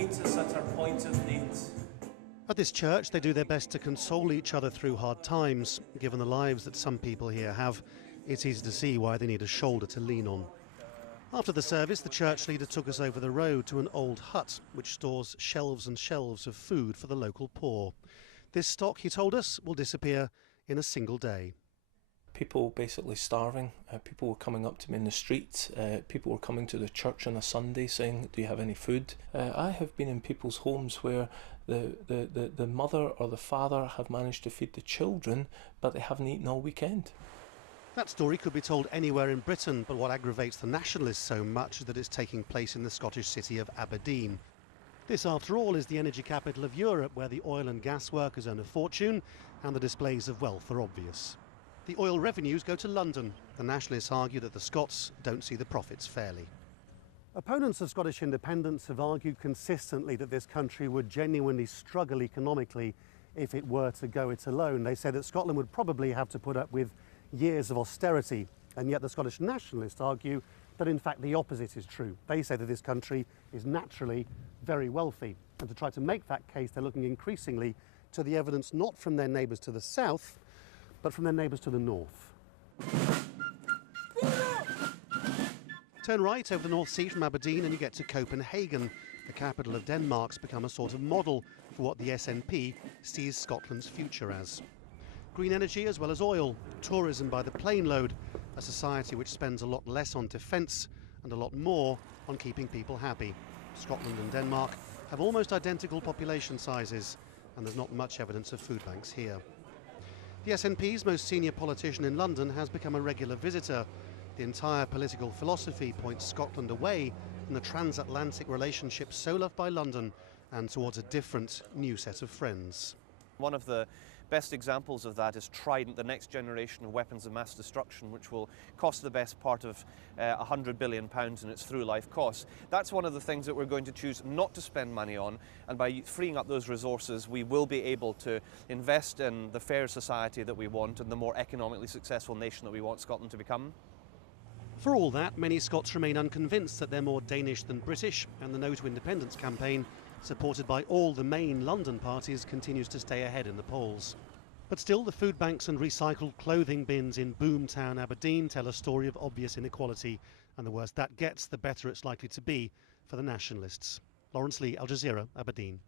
meets us at our point of need. At this church, they do their best to console each other through hard times. Given the lives that some people here have, it's easy to see why they need a shoulder to lean on. After the service, the church leader took us over the road to an old hut which stores shelves and shelves of food for the local poor. This stock, he told us, will disappear in a single day. People basically starving, people were coming up to me in the street, people were coming to the church on a Sunday saying, do you have any food? I have been in people's homes where the mother or the father have managed to feed the children, but they haven't eaten all weekend. That story could be told anywhere in Britain, but what aggravates the nationalists so much is that it's taking place in the Scottish city of Aberdeen. This, after all, is the energy capital of Europe, where the oil and gas workers earn a fortune and the displays of wealth are obvious. The oil revenues go to London. The nationalists argue that the Scots don't see the profits fairly. Opponents of Scottish independence have argued consistently that this country would genuinely struggle economically if it were to go it alone. They say that Scotland would probably have to put up with years of austerity, and yet the Scottish nationalists argue that in fact the opposite is true. They say that this country is naturally very wealthy, and to try to make that case they're looking increasingly to the evidence not from their neighbours to the south, but from their neighbours to the north. Turn right over the North Sea from Aberdeen and you get to Copenhagen. The capital of Denmark's become a sort of model for what the SNP sees Scotland's future as. Green energy as well as oil, tourism by the plane load, a society which spends a lot less on defence and a lot more on keeping people happy. Scotland and Denmark have almost identical population sizes, and there's not much evidence of food banks here. The SNP's most senior politician in London has become a regular visitor. The entire political philosophy points Scotland away from the transatlantic relationship so loved by London and towards a different, new set of friends. One of the best examples of that is Trident, the next generation of weapons of mass destruction, which will cost the best part of £100 billion in its through-life costs. That's one of the things that we're going to choose not to spend money on, and by freeing up those resources we will be able to invest in the fair society that we want and the more economically successful nation that we want Scotland to become. For all that, many Scots remain unconvinced that they're more Danish than British, and the No to Independence campaign, supported by all the main London parties, continues to stay ahead in the polls. But still, the food banks and recycled clothing bins in boomtown Aberdeen tell a story of obvious inequality, and the worse that gets, the better it's likely to be for the nationalists. Lawrence Lee, Al Jazeera, Aberdeen.